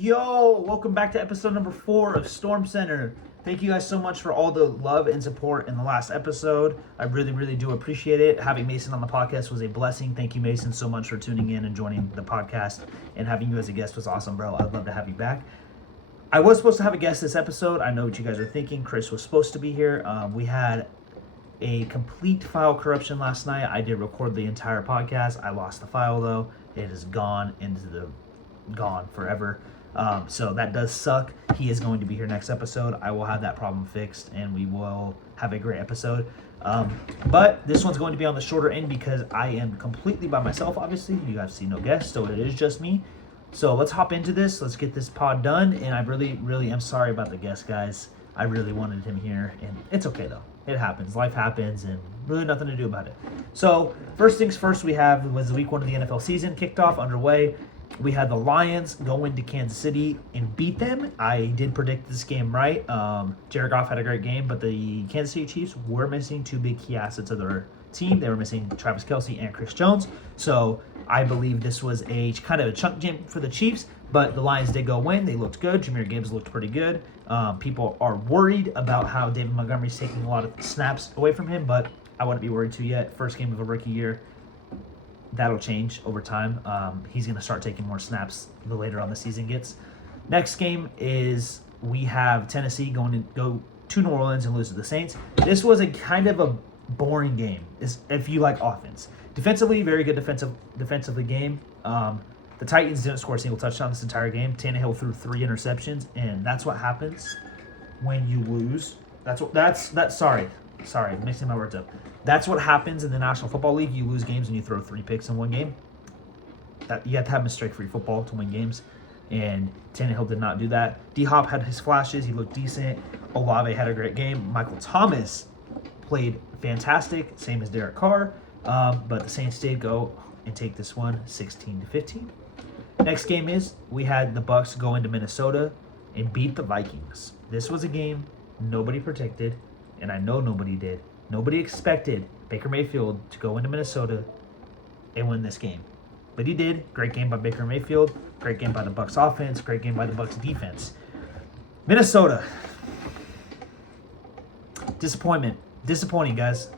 Yo, welcome back to episode number 4 of Storm Center. Thank you guys so much for all the love and support in the last episode. I really do appreciate it. Having Mason on the podcast was a blessing. Thank you, Mason, so much for tuning in and joining the podcast. And having you as a guest was awesome, bro. I'd love to have you back. I was supposed to have a guest this episode. I know what you guys are thinking. Chris was supposed to be here. We had a complete file corruption last night. I did record the entire podcast. I lost the file, though. It is gone forever. So that does suck. He is going to be here next episode. I will have that problem fixed and we will have a great episode. But this one's going to be on the shorter end because I am completely by myself, obviously. You guys see no guests, so it is just me. So let's hop into this. Let's get this pod done. And I really am sorry about the guest, guys. I really wanted him here, and it's okay though. It happens. Life happens, and really nothing to do about it. So first things first, was week 1 of the NFL season kicked off, underway. We had the Lions go into Kansas City and beat them. I did predict this game right. Jared Goff had a great game, but the Kansas City Chiefs were missing 2 big key assets of their team. They were missing Travis Kelce and Chris Jones. So I believe this was a kind of a chunk game for the Chiefs, but the Lions did go win. They looked good. Jahmyr Gibbs looked pretty good. People are worried about how David Montgomery's taking a lot of snaps away from him, but I wouldn't be worried too yet. First game of a rookie year. That'll change over time. He's going to start taking more snaps the later on the season gets. Next game is we have Tennessee going to go to New Orleans and lose to the Saints. This was a kind of a boring game if you like offense. Defensively, very good defensively game. The Titans didn't score a single touchdown this entire game. Tannehill threw 3 interceptions, and that's what happens when you lose. Sorry, mixing my words up. That's what happens in the National Football League. You lose games and you throw 3 picks in one game. You have to have mistake-free football to win games, and Tannehill did not do that. D-Hop had his flashes. He looked decent. Olave had a great game. Michael Thomas played fantastic, same as Derek Carr, but the Saints did go and take this one 16-15. Next game is we had the Bucs go into Minnesota and beat the Vikings. This was a game nobody predicted, and I know nobody did. Nobody expected Baker Mayfield to go into Minnesota and win this game. But he did. Great game by Baker Mayfield. Great game by the Bucs offense. Great game by the Bucs defense. Minnesota. Disappointing, guys.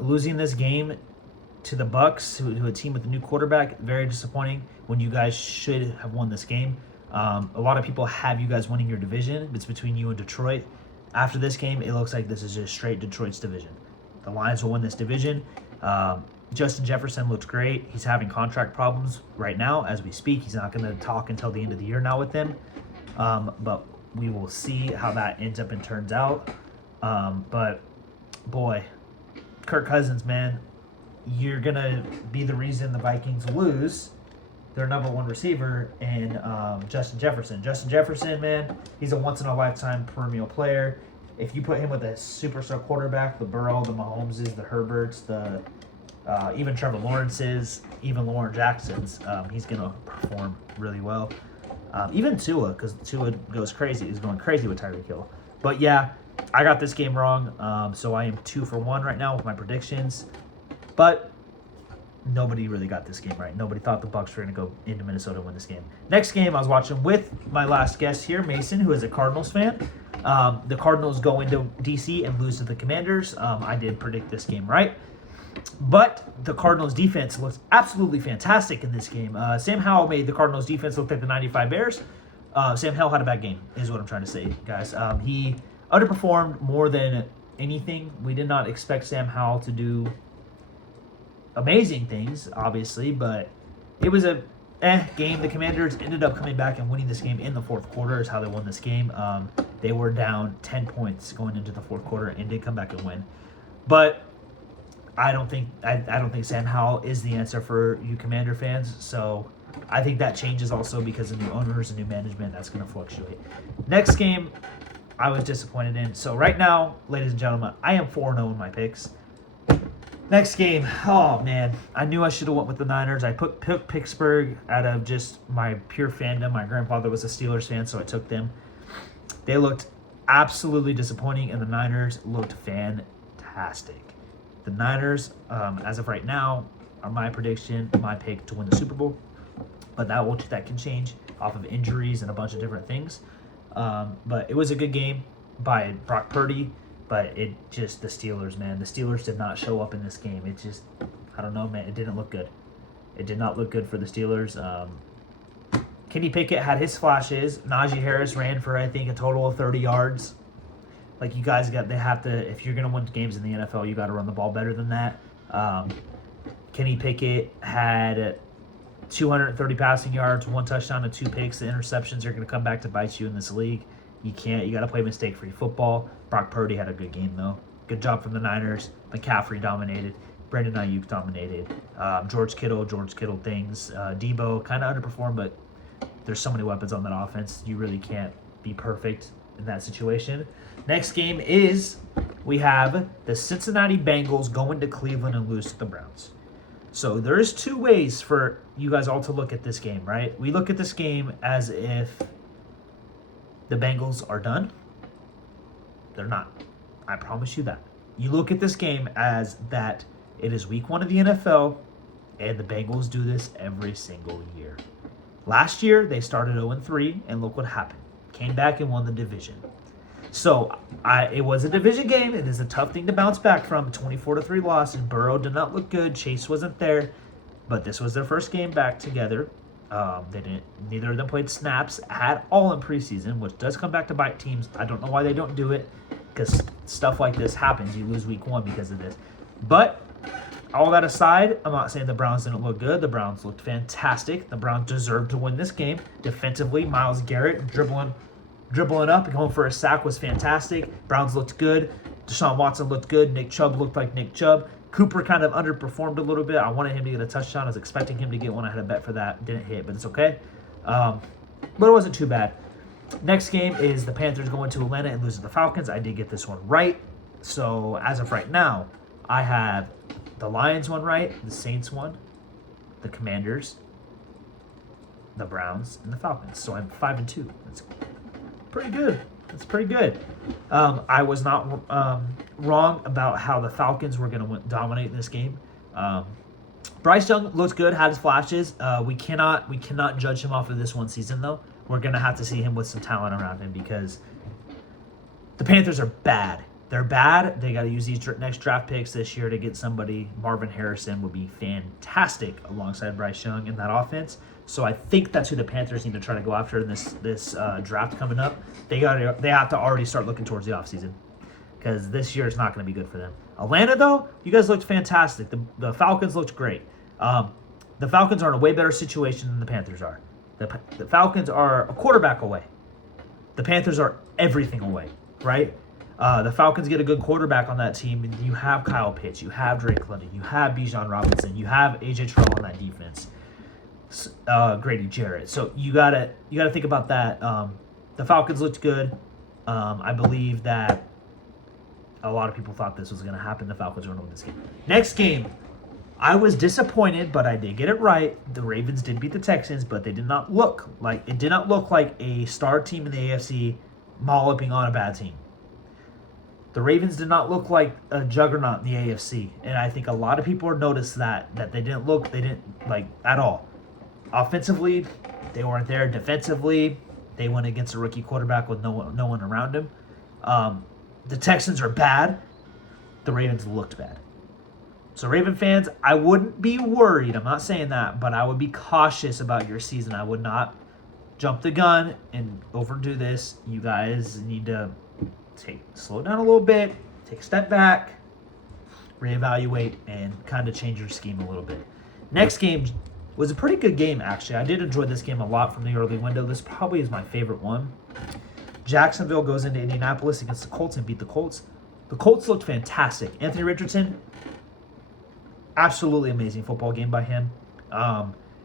Losing this game to the Bucs, to a team with a new quarterback, very disappointing when you guys should have won this game. A lot of people have you guys winning your division. It's between you and Detroit. After this game, it looks like this is just straight Detroit's division. The Lions will win this division. Justin Jefferson looked great. He's having contract problems right now as we speak. He's not going to talk until the end of the year now with them. But we will see how that ends up and turns out. But, boy, Kirk Cousins, man, you're going to be the reason the Vikings lose their number 1 receiver in Justin Jefferson. Justin Jefferson, man, he's a once-in-a-lifetime perennial player. If you put him with a superstar quarterback, the Burrow, the Mahomeses, the Herberts, even Trevor Lawrence's, even Lamar Jackson's, he's going to perform really well. Even Tua, because Tua goes crazy. He's going crazy with Tyreek Hill. But, yeah, I got this game wrong, so I am 2 for 1 right now with my predictions. But nobody really got this game right. Nobody thought the Bucs were going to go into Minnesota and win this game. Next game I was watching with my last guest here, Mason, who is a Cardinals fan. The Cardinals go into D.C. and lose to the Commanders. I did predict this game right. But the Cardinals defense looks absolutely fantastic in this game. Sam Howell made the Cardinals defense look like the 95 Bears. Sam Howell had a bad game, is what I'm trying to say, guys. He underperformed more than anything. We did not expect Sam Howell to do amazing things, obviously, but it was a game. The Commanders ended up coming back and winning this game in the fourth quarter is how they won this game. They were down 10 points going into the fourth quarter and did come back and win. But I don't think Sam Howell is the answer for you Commander fans. So I think that changes also because of new owners and new management. That's going to fluctuate. Next game, I was disappointed in. So right now, ladies and gentlemen, I am 4-0 in my picks. Next game, oh man, I knew I should have went with the Niners. I picked Pittsburgh out of just my pure fandom. My grandfather was a Steelers fan, so I took them. They looked absolutely disappointing, and the Niners looked fantastic. The Niners, as of right now, are my prediction, my pick to win the Super Bowl. But that can change. off of injuries and a bunch of different things. But it was a good game by Brock Purdy. But the Steelers, man. The Steelers did not show up in this game. It just, I don't know, man. It didn't look good. It did not look good for the Steelers. Kenny Pickett had his flashes. Najee Harris ran for, I think, a total of 30 yards. Like, you guys they have to, if you're going to win games in the NFL, you got to run the ball better than that. Kenny Pickett had 230 passing yards, 1 touchdown, and 2 picks. The interceptions are going to come back to bite you in this league. You got to play mistake-free football. Brock Purdy had a good game, though. Good job from the Niners. McCaffrey dominated. Brandon Ayuk dominated. George Kittle things. Debo kind of underperformed, but there's so many weapons on that offense. You really can't be perfect in that situation. Next game is we have the Cincinnati Bengals going to Cleveland and lose to the Browns. So there's 2 ways for you guys all to look at this game, right? We look at this game as if the Bengals are done. They're not. I promise you that. You look at this game as that it is week 1 of the NFL, and the Bengals do this every single year. Last year, they started 0-3, and look what happened. Came back and won the division. So, it was a division game. It is a tough thing to bounce back from. 24-3 loss, and Burrow did not look good. Chase wasn't there, but this was their first game back together. Neither of them played snaps at all in preseason, which does come back to bite teams. I don't know why they don't do it, because stuff like this happens. You lose week 1 because of this. But all that aside, I'm not saying the Browns didn't look good. The Browns looked fantastic. The Browns deserved to win this game. Defensively, Myles Garrett dribbling up and going for a sack was fantastic. Browns looked good. Deshaun Watson looked good. Nick Chubb looked like Nick Chubb. Cooper kind of underperformed a little bit. I wanted him to get a touchdown. I was expecting him to get one. I had a bet for that. Didn't hit, but it's okay. But it wasn't too bad. Next game is the Panthers going to Atlanta and losing to the Falcons. I did get this one right. So as of right now, I have the Lions one right, the Saints one, the Commanders, the Browns, and the Falcons. So I'm 5-2. That's pretty good. That's pretty good. I was not wrong about how the Falcons were going to dominate this game. Bryce Young looks good, had his flashes. We cannot judge him off of this one season, though. We're going to have to see him with some talent around him because the Panthers are bad. They're bad. They got to use these next draft picks this year to get somebody. Marvin Harrison would be fantastic alongside Bryce Young in that offense. So I think that's who the Panthers need to try to go after in this draft coming up. They have to already start looking towards the offseason because this year is not going to be good for them. Atlanta, though, you guys looked fantastic. The Falcons looked great. The Falcons are in a way better situation than the Panthers are. The Falcons are a quarterback away. The Panthers are everything away, right? The Falcons get a good quarterback on that team. And you have Kyle Pitts, you have Drake London, you have Bijan Robinson, you have AJ Terrell on that defense. Grady Jarrett. So you gotta think about that. The Falcons looked good. I believe that a lot of people thought this was going to happen. The Falcons are going to win this game. Next game, I was disappointed, but I did get it right. The Ravens did beat the Texans, but it did not look like a star team in the AFC molloping on a bad team. The Ravens did not look like a juggernaut in the AFC, and I think a lot of people noticed that they didn't like at all. Offensively, they weren't there. Defensively, they went against a rookie quarterback with no one around him. The Texans are bad. The Ravens looked bad. So Raven fans, I wouldn't be worried. I'm not saying that, but I would be cautious about your season. I would not jump the gun and overdo this. You guys need to slow down a little bit, take a step back, reevaluate, and kind of change your scheme a little bit. Next game was a pretty good game, actually. I did enjoy this game a lot from the early window. This probably is my favorite one. Jacksonville goes into Indianapolis against the Colts and beat the Colts. The Colts looked fantastic. Anthony Richardson, absolutely amazing football game by him.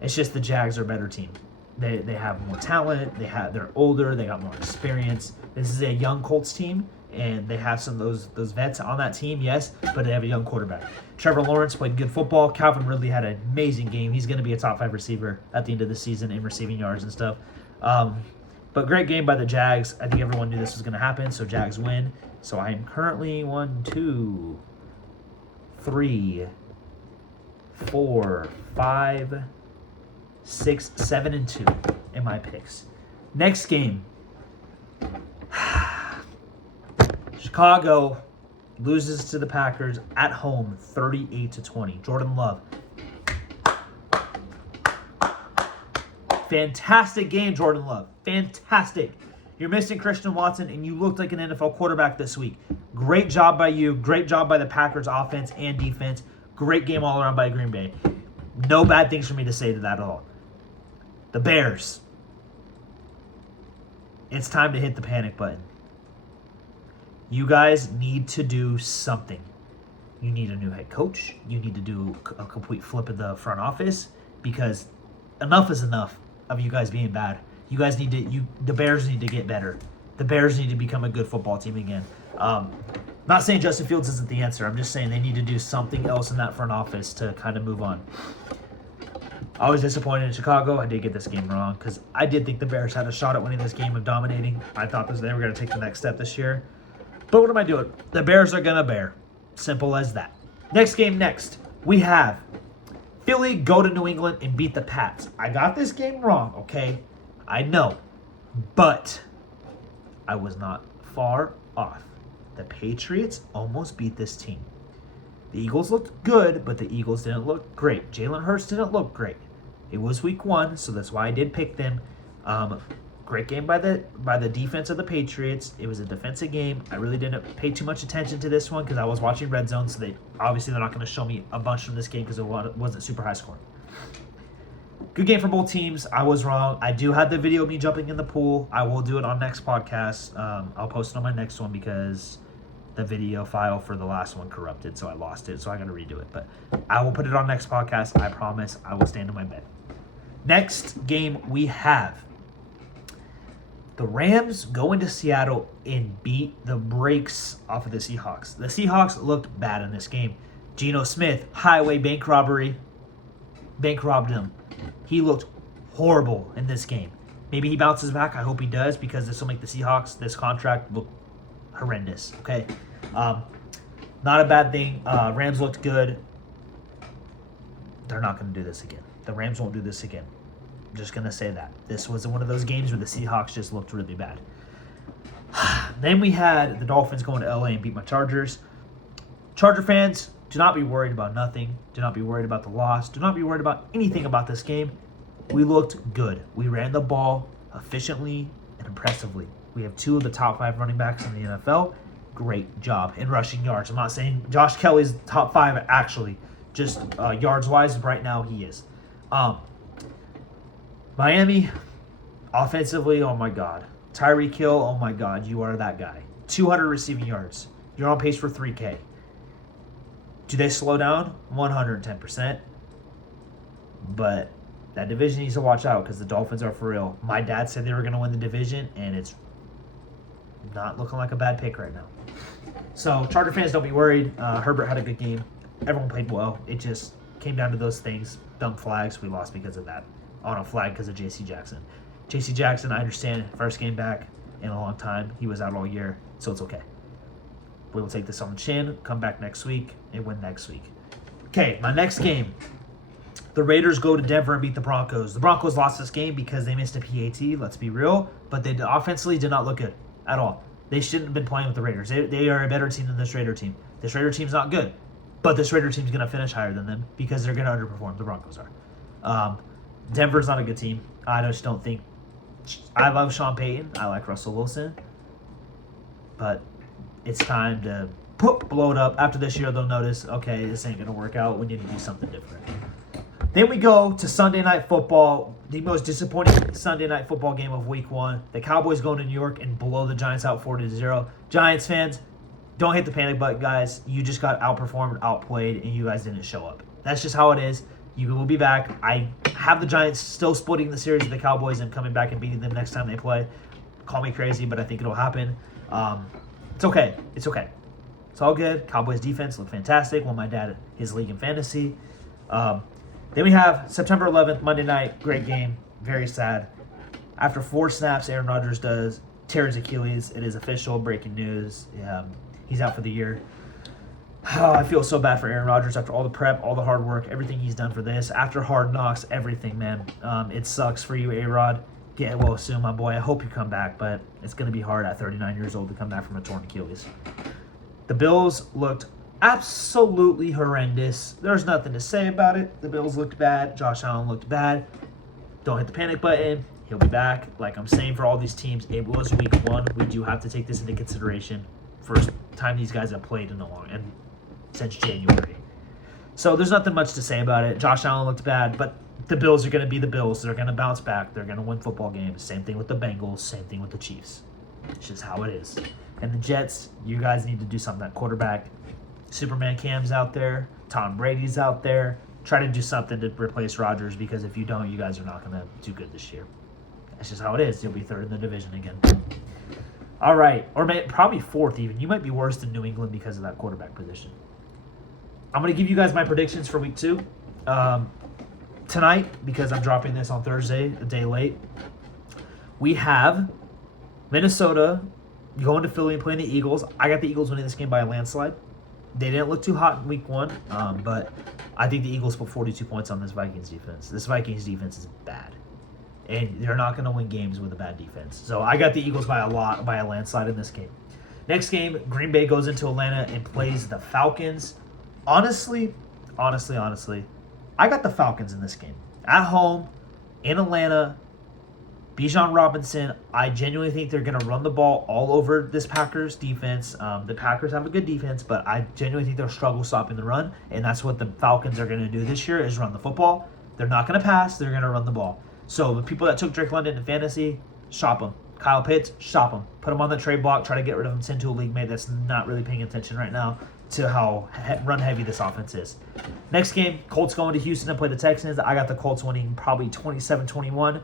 It's just the Jags are a better team. They have more talent. They're older. They got more experience. This is a young Colts team, and they have some of those vets on that team, yes, but they have a young quarterback. Trevor Lawrence played good football. Calvin Ridley had an amazing game. He's going to be a top 5 receiver at the end of the season in receiving yards and stuff. But great game by the Jags. I think everyone knew this was going to happen, so Jags win. So I'm currently 1, 2, 3, 4, 5, 6, 7, and 2 in my picks. Next game. Chicago loses to the Packers at home 38-20. Jordan Love. Fantastic game, Jordan Love. Fantastic. You're missing Christian Watson, and you looked like an NFL quarterback this week. Great job by you. Great job by the Packers offense and defense. Great game all around by Green Bay. No bad things for me to say to that at all. The Bears. It's time to hit the panic button. You guys need to do something. You need a new head coach. You need to do a complete flip of the front office, because enough is enough of you guys being bad. You guys need to, the Bears need to get better. The Bears need to become a good football team again. Not saying Justin Fields isn't the answer. I'm just saying they need to do something else in that front office to kind of move on. I was disappointed in Chicago. I did get this game wrong because I did think the Bears had a shot at winning this game of dominating. I thought they were going to take the next step this year. But what am I doing? The Bears are going to bear. Simple as that. Next game next. We have Philly go to New England and beat the Pats. I got this game wrong, okay? I know. But I was not far off. The Patriots almost beat this team. The Eagles looked good, but the Eagles didn't look great. Jalen Hurts didn't look great. It was week 1, so that's why I did pick them. Great game by the defense of the Patriots. It was a defensive game. I really didn't pay too much attention to this one because I was watching Red Zone, so they're not going to show me a bunch from this game because it wasn't super high scoring. Good game for both teams. I was wrong. I do have the video of me jumping in the pool. I will do it on next podcast. I'll post it on my next one because the video file for the last one corrupted, so I lost it, so I got to redo it. But I will put it on next podcast. I promise. I will stand in my bed. Next game we have the Rams go into Seattle and beat the brakes off of the Seahawks. The Seahawks looked bad in this game. Geno Smith, highway bank robbery. Bank robbed him. He looked horrible in this game. Maybe he bounces back. I hope he does, because this will make the Seahawks, this contract, look horrendous. Okay? Not a bad thing. Rams looked good. They're not going to do this again. The Rams won't do this again. I'm just going to say that. This was one of those games where the Seahawks just looked really bad. Then we had the Dolphins going to LA and beat my Chargers. Charger fans, do not be worried about nothing. Do not be worried about the loss. Do not be worried about anything about this game. We looked good. We ran the ball efficiently and impressively. We have 2 of the top 5 running backs in the NFL. Great job in rushing yards. I'm not saying Josh Kelly's top 5 actually. Just yards-wise, right now he is. Miami, offensively, oh my God. Tyreek Hill, oh my God, you are that guy. 200 receiving yards. You're on pace for 3K. Do they slow down? 110%. But that division needs to watch out because the Dolphins are for real. My dad said they were going to win the division, and it's not looking like a bad pick right now. So, Charger fans, don't be worried. Herbert had a good game. Everyone played well. It just came down to those things. Dumb flags. We lost because of that. On a flag because of J.C. Jackson. J.C. Jackson, I understand. First game back in a long time. He was out all year, so it's okay. We will take this on the chin, come back next week, and win next week. Okay, my next game. The Raiders go to Denver and beat the Broncos. The Broncos lost this game because they missed a PAT, let's be real. But they offensively did not look good at all. They shouldn't have been playing with the Raiders. They are a better team than this Raider team. This Raider team's not good. But this Raider team's going to finish higher than them because they're going to underperform. The Broncos are. Denver's not a good team. I just don't think. I love Sean Payton. I like Russell Wilson. But it's time to blow it up. After this year, they'll notice, okay, this ain't going to work out. We need to do something different. Then we go to Sunday Night Football, the most disappointing Sunday Night Football game of Week 1. The Cowboys go to New York and blow the Giants out 40-0. Giants fans, don't hit the panic button, guys. You just got outperformed, outplayed, and you guys didn't show up. That's just how it is. You will be back. I have the Giants still splitting the series with the Cowboys and coming back and beating them next time they play. Call me crazy, but I think it'll happen. It's okay. It's okay. It's all good. Cowboys defense looked fantastic. Won my dad his league in fantasy. Then we have September 11th, Monday night. Great game. Very sad. After 4 snaps, Aaron Rodgers tears Achilles. It is official. Breaking news. He's out for the year. Oh, I feel so bad for Aaron Rodgers after all the prep, all the hard work, everything he's done for this. After Hard Knocks, everything, man. It sucks for you, A-Rod. Get well soon, my boy. I hope you come back, but it's going to be hard at 39 years old to come back from a torn Achilles. The Bills looked absolutely horrendous. There's nothing to say about it. The Bills looked bad. Josh Allen looked bad. Don't hit the panic button. He'll be back. Like I'm saying for all these teams, it was week 1. We do have to take this into consideration. First time these guys have played in a long and since January. So there's nothing much to say about it. Josh Allen looked bad, but the Bills are going to be the Bills. They're going to bounce back. They're going to win football games. Same thing with the Bengals. Same thing with the Chiefs. It's just how it is. And the Jets, you guys need to do something at quarterback. Superman Cam's out there. Tom Brady's out there. Try to do something to replace Rodgers, because if you don't, you guys are not going to do good this year. That's just how it is. You'll be third in the division again. All right. Or probably fourth even. You might be worse than New England because of that quarterback position. I'm going to give you guys my predictions for week 2. Tonight, because I'm dropping this on Thursday, a day late, we have Minnesota going to Philly and playing the Eagles. I got the Eagles winning this game by a landslide. They didn't look too hot in week 1, but I think the Eagles put 42 points on this Vikings defense. This Vikings defense is bad, and they're not going to win games with a bad defense. So I got the Eagles by a landslide in this game. Next game, Green Bay goes into Atlanta and plays the Falcons. Honestly, I got the Falcons in this game. At home, in Atlanta, Bijan Robinson, I genuinely think they're going to run the ball all over this Packers defense. The Packers have a good defense, but I genuinely think they'll struggle stopping the run, and that's what the Falcons are going to do this year is run the football. They're not going to pass. They're going to run the ball. So the people that took Drake London in fantasy, shop them. Kyle Pitts, shop him. Put him on the trade block. Try to get rid of him. Send to a league mate that's not really paying attention right now to how run-heavy this offense is. Next game, Colts going to Houston and play the Texans. I got the Colts winning probably 27-21.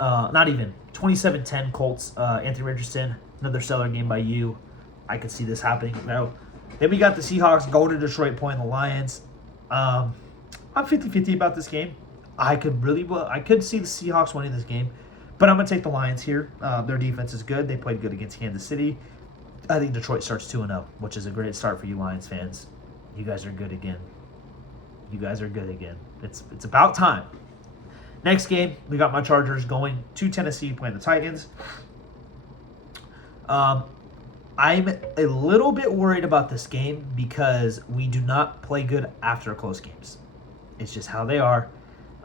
Not even. 27-10 Colts. Anthony Richardson, another stellar game by you. I could see this happening. Now, then we got the Seahawks going to Detroit playing the Lions. I'm 50-50 about this game. I could see the Seahawks winning this game, but I'm going to take the Lions here. Their defense is good. They played good against Kansas City. I think Detroit starts 2-0, which is a great start for you Lions fans. You guys are good again. It's about time. Next game, we got my Chargers going to Tennessee playing the Titans. I'm a little bit worried about this game because we do not play good after close games. It's just how they are.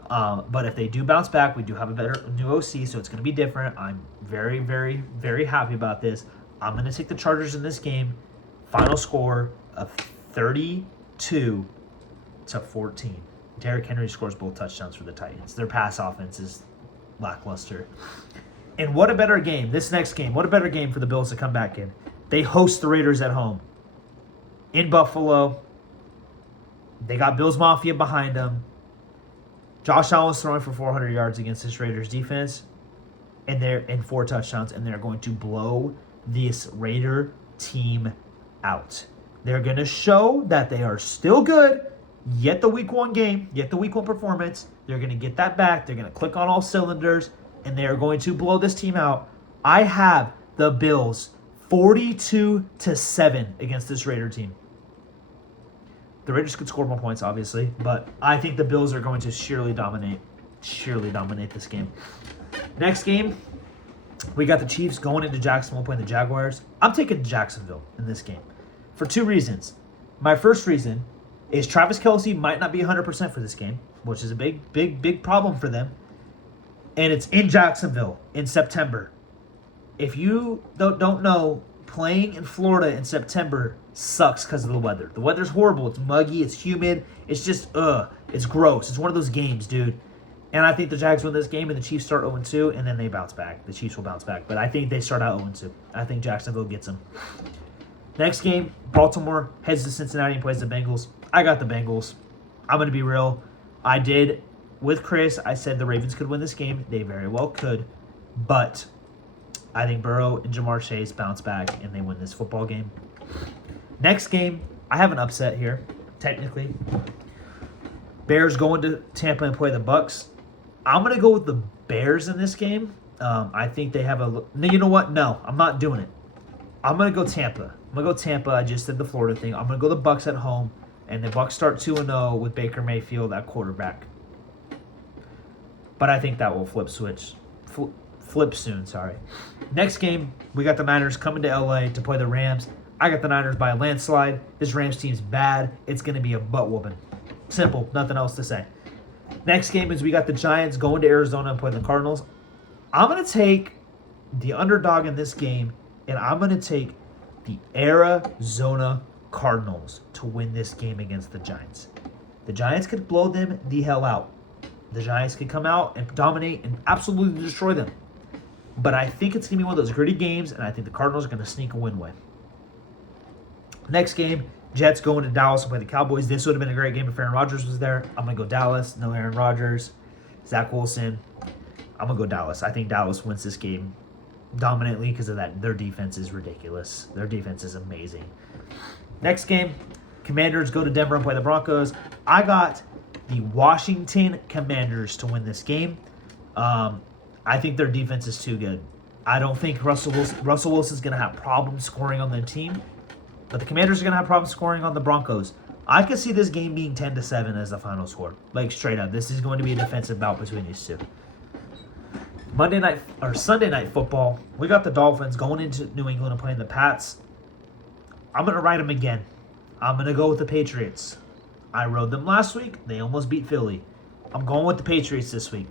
But if they do bounce back, we do have a better new OC, so it's going to be different. I'm very, very, very happy about this. I'm going to take the Chargers in this game. Final score of 32-14. Derrick Henry scores both touchdowns for the Titans. Their pass offense is lackluster. And what a better game, this next game, what a better game for the Bills to come back in. They host the Raiders at home in Buffalo. They got Bills Mafia behind them. Josh Allen's throwing for 400 yards against this Raiders defense, and they're in 4 touchdowns, and they're going to blow this Raider team out. They're going to show that they are still good. Yet the week 1 game, yet the week 1 performance, they're going to get that back. They're going to click on all cylinders, and they are going to blow this team out. I have the Bills 42-7 against this Raider team. The Raiders could score more points, obviously, but I think the Bills are going to surely dominate this game. Next game, we got the Chiefs going into Jacksonville playing the Jaguars. I'm taking Jacksonville in this game for 2 reasons. My first reason is Travis Kelce might not be 100% for this game, which is a big problem for them. And it's in Jacksonville in September. If you don't know, playing in Florida in September sucks because of the weather. The weather's horrible. It's muggy. It's humid. It's just, it's gross. It's one of those games, dude. And I think the Jags win this game and the Chiefs start 0-2, and then they bounce back. The Chiefs will bounce back. But I think they start out 0-2. I think Jacksonville gets them. Next game, Baltimore heads to Cincinnati and plays the Bengals. I got the Bengals. I'm going to be real. I did, with Chris, I said the Ravens could win this game. They very well could. But I think Burrow and Jamar Chase bounce back and they win this football game. Next game, I have an upset here, technically. Bears going to Tampa and play the Bucks. I'm going to go with the Bears in this game. I think they have a... No, you know what? No, I'm not doing it. I'm gonna go Tampa. I just did the Florida thing. I'm gonna go the Bucks at home, and the Bucks start 2-0 with Baker Mayfield at quarterback. But I think that will flip soon. Sorry. Next game, we got the Niners coming to LA to play the Rams. I got the Niners by a landslide. This Rams team's bad. It's gonna be a butt whooping. Simple. Nothing else to say. Next game is we got the Giants going to Arizona and playing the Cardinals. I'm gonna take the underdog in this game, and I'm going to take the Arizona Cardinals to win this game against the Giants. The Giants could blow them the hell out. The Giants could come out and dominate and absolutely destroy them. But I think it's going to be one of those gritty games, and I think the Cardinals are going to sneak a win away. Next game, Jets going to Dallas to play the Cowboys. This would have been a great game if Aaron Rodgers was there. I'm going to go Dallas. No Aaron Rodgers. Zach Wilson. I'm going to go Dallas. I think Dallas wins this game dominantly because of that. Their defense is ridiculous. Their defense is amazing. Next game, Commanders go to Denver and play the Broncos. I got the Washington Commanders to win this game. I think their defense is too good. I don't think Russell Wilson's going to have problems scoring on the team, but the Commanders are going to have problems scoring on the Broncos. I could see this game being 10-7 as the final score. Like, straight up. This is going to be a defensive bout between these two. Sunday night football, we got the Dolphins going into New England and playing the Pats. I'm going to ride them again. I'm going to go with the Patriots. I rode them last week. They almost beat Philly. I'm going with the Patriots this week.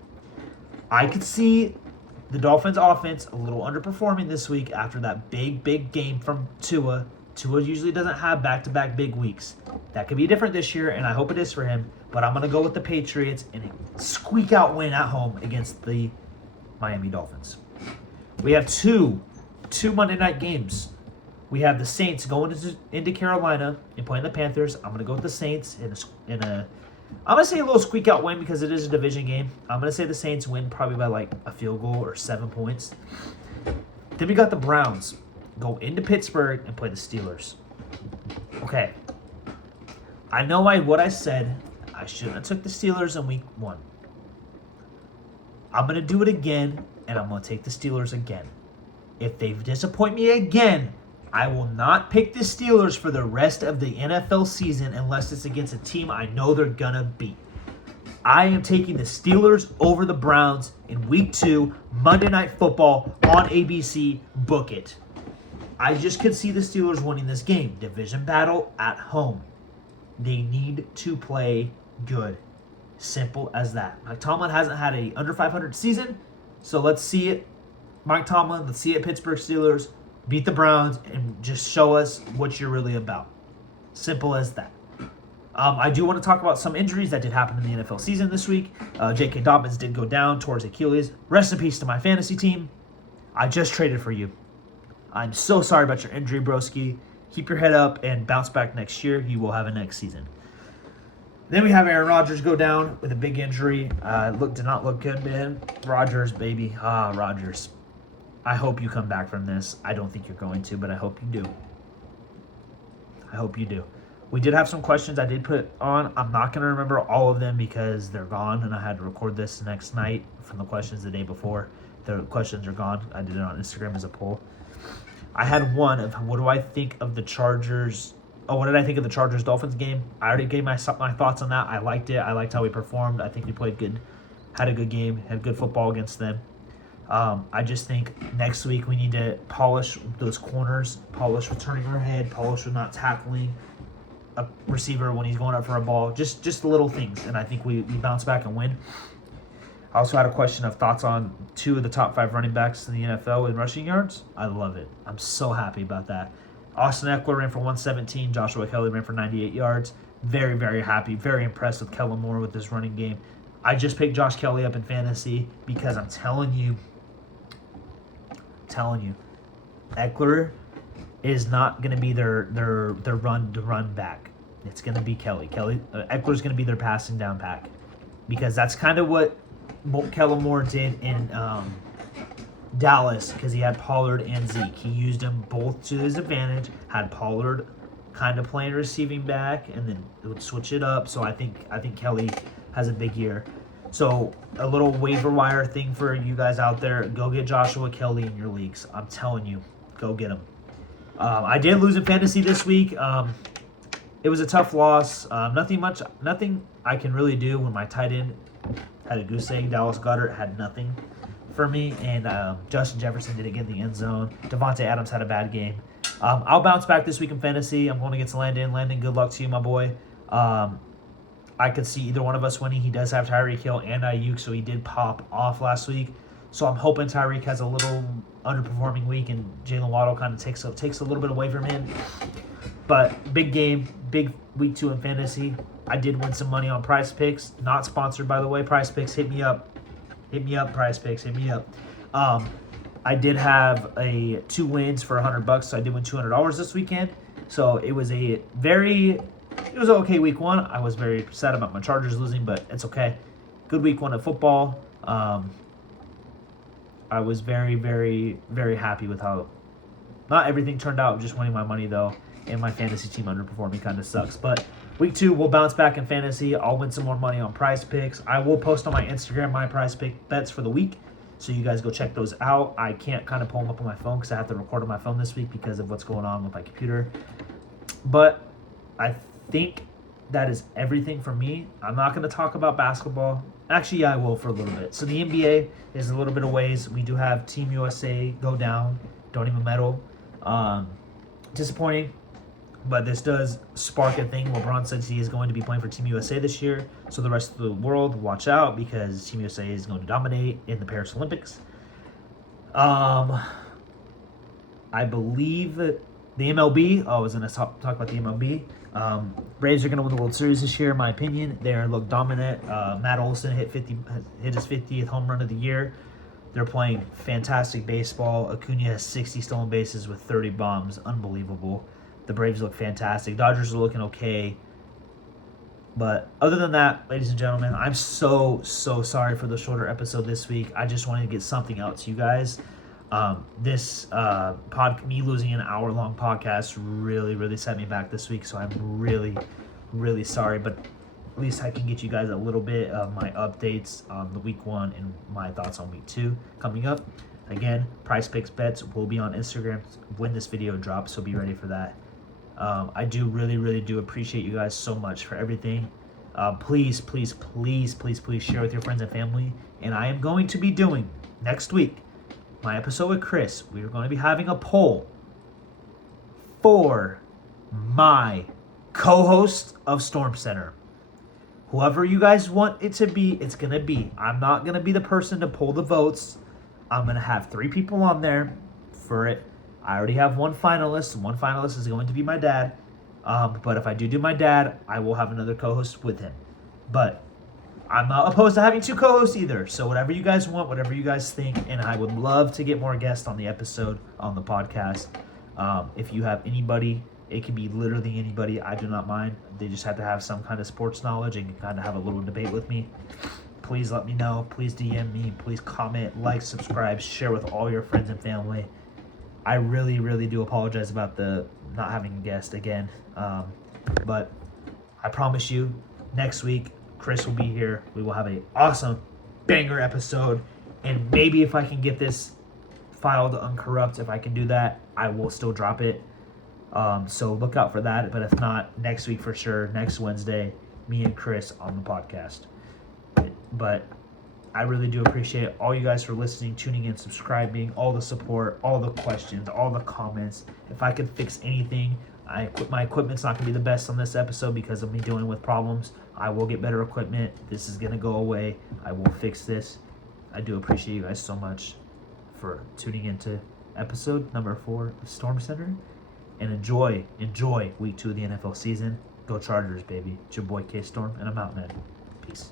I could see the Dolphins offense a little underperforming this week after that big game from Tua. Tua usually doesn't have back-to-back big weeks. That could be different this year, and I hope it is for him. But I'm going to go with the Patriots and squeak out win at home against the Miami Dolphins. We have two Monday night games. We have the Saints going into Carolina and playing the Panthers. I'm going to go with the Saints I'm going to say a little squeak out win because it is a division game. I'm going to say the Saints win probably by like a field goal or 7 points. Then we got the Browns go into Pittsburgh and play the Steelers. Okay. I know what I said. I shouldn't have took the Steelers in week 1. I'm going to do it again, and I'm going to take the Steelers again. If they disappoint me again, I will not pick the Steelers for the rest of the NFL season unless it's against a team I know they're going to beat. I am taking the Steelers over the Browns in week 2, Monday Night Football on ABC. Book it. I just could see the Steelers winning this game. Division battle at home. They need to play good. Simple as that. Mike Tomlin hasn't had a under 500 season, so let's see it. Mike Tomlin, let's see it. Pittsburgh Steelers beat the Browns and just show us what you're really about. Simple as that. I do want to talk about some injuries that did happen in the NFL season this week. J.K. Dobbins did go down towards Achilles. Rest in peace to my fantasy team. I just traded for you. I'm so sorry about your injury, broski. Keep your head up and bounce back next year. You will have a next season. Then we have Aaron Rodgers go down with a big injury. Did not look good, man. Rodgers, baby. Rodgers. I hope you come back from this. I don't think you're going to, but I hope you do. I hope you do. We did have some questions I did put on. I'm not going to remember all of them because they're gone, and I had to record this next night from the questions the day before. The questions are gone. I did it on Instagram as a poll. I had one of what do I think of the Chargers. What did I think of the Chargers-Dolphins game? I already gave my thoughts on that. I liked it. I liked how we performed. I think we played good, had a good game, had good football against them. I just think next week we need to polish those corners, polish with turning our head, polish with not tackling a receiver when he's going up for a ball. Just the little things, and I think we bounce back and win. I also had a question of thoughts on 2 of the top 5 running backs in the NFL in rushing yards. I love it. I'm so happy about that. Austin Eckler ran for 117. Joshua Kelly ran for 98 yards. Very, very happy. Very impressed with Kellen Moore with this running game. I just picked Josh Kelly up in fantasy because I'm telling you, Eckler is not going to be their run back. It's going to be Kelly. Eckler's going to be their passing down back because that's kind of what Kellen Moore did in Dallas because he had Pollard and Zeke. He used them both to his advantage, had Pollard kind of playing receiving back, and then would switch it up. So I think Kelly has a big year. So a little waiver wire thing for you guys out there, go get Joshua Kelly in your leagues. I'm telling you, go get him. I did lose in fantasy this week. It was a tough loss. Nothing I can really do when my tight end had a goose egg. Dallas Goedert had nothing for me, and Justin Jefferson didn't get in the end zone. Devontae Adams had a bad game. I'll bounce back this week in fantasy. I'm going against Landon. Landon, good luck to you, my boy. I could see either one of us winning. He does have Tyreek Hill and Ayuk, so he did pop off last week. So I'm hoping Tyreek has a little underperforming week, and Jalen Waddle kind of takes a little bit away from him. But big game, big week 2 in fantasy. I did win some money on Prize Picks. Not sponsored, by the way. Prize Picks, hit me up. Hit me up, Prize Picks. Hit me up. I did have 2 wins for $100, so I did win $200 this weekend. So it was an okay week 1. I was very sad about my Chargers losing, but it's okay. Good week 1 of football. I was very, very, very happy with how not everything turned out. Just winning my money though, and my fantasy team underperforming kind of sucks. But week 2, we'll bounce back in fantasy. I'll win some more money on Prize Picks. I will post on my Instagram my Prize Pick bets for the week, so you guys go check those out. I can't kind of pull them up on my phone because I have to record on my phone this week because of what's going on with my computer. But I think that is everything for me. I'm not going to talk about basketball. Actually, yeah, I will for a little bit. So the NBA is a little bit of ways. We do have Team USA go down. Don't even medal. Disappointing. But this does spark a thing. LeBron says he is going to be playing for Team USA this year. So the rest of the world, watch out because Team USA is going to dominate in the Paris Olympics. I believe that the MLB, I was going to talk about the MLB. Braves are going to win the World Series this year, in my opinion. They look dominant. Matt Olson hit his 50th home run of the year. They're playing fantastic baseball. Acuna has 60 stolen bases with 30 bombs. Unbelievable. The Braves look fantastic. Dodgers are looking okay. But other than that, ladies and gentlemen, I'm so sorry for the shorter episode this week. I just wanted to get something out to you guys. Me losing an hour-long podcast really set me back this week, so I'm really sorry, but at least I can get you guys a little bit of my updates on the week 1 and my thoughts on week 2 coming up. Again, Prize Picks bets will be on Instagram when this video drops, so be ready for that. I do really do appreciate you guys so much for everything. Please share with your friends and family, and I am going to be doing next week my episode with Chris. We are going to be having a poll for my co-host of Storm Center. Whoever you guys want it to be, it's going to be. I'm not going to be the person to pull the votes. I'm going to have 3 people on there for it. I already have one finalist. One finalist is going to be my dad. But if I do my dad, I will have another co-host with him. But I'm not opposed to having 2 co-hosts either. So whatever you guys want, whatever you guys think, and I would love to get more guests on the episode, on the podcast. If you have anybody, it can be literally anybody. I do not mind. They just have to have some kind of sports knowledge and kind of have a little debate with me. Please let me know. Please DM me. Please comment, like, subscribe, share with all your friends and family. I really do apologize about the not having a guest again. But I promise you, next week, Chris will be here. We will have an awesome banger episode. And maybe if I can get this file to Uncorrupt, if I can do that, I will still drop it. So look out for that. But if not, next week for sure, next Wednesday, me and Chris on the podcast. But I really do appreciate all you guys for listening, tuning in, subscribing, all the support, all the questions, all the comments. If I could fix anything, my equipment's not going to be the best on this episode because of me dealing with problems. I will get better equipment. This is going to go away. I will fix this. I do appreciate you guys so much for tuning into episode number 4 of Storm Center. And enjoy week 2 of the NFL season. Go Chargers, baby. It's your boy K-Storm, and I'm out, man. Peace.